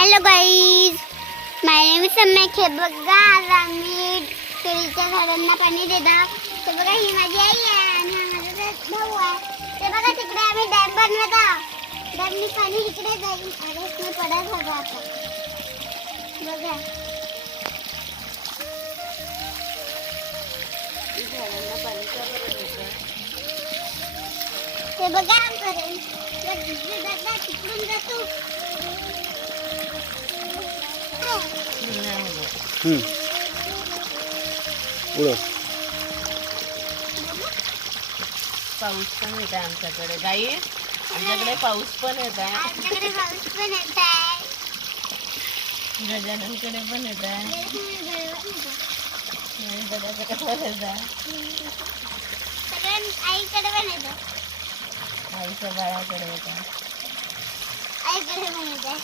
Hello guys, my name is सम्यक. हे बघा, आज आम्ही केळीच्या झाडांना पाणी देता. ते बघा, ही माझी आई आहे आणि हा माझा भाऊ आहे. ते बघा, तिकडे आम्ही डॅम बनवत आहोत. डॅमनी पाणी इकडे जाईल. अरे इसमें पडत होता आता. बघा, ते बघा तिकडून जातो. पाऊस पण येत आहे आमच्याकडे गाईस. आमच्याकडे पाऊस पण येत आहे. आमच्याकडे पाऊस पण येत आहे. गजाननकडे पण येत आहे. गजाकडे पण येत आहे. सगळ्या आईकडे पण येत आहे. आईच्या बाळाकडे येत आहे. आईकडे पण येत आहे.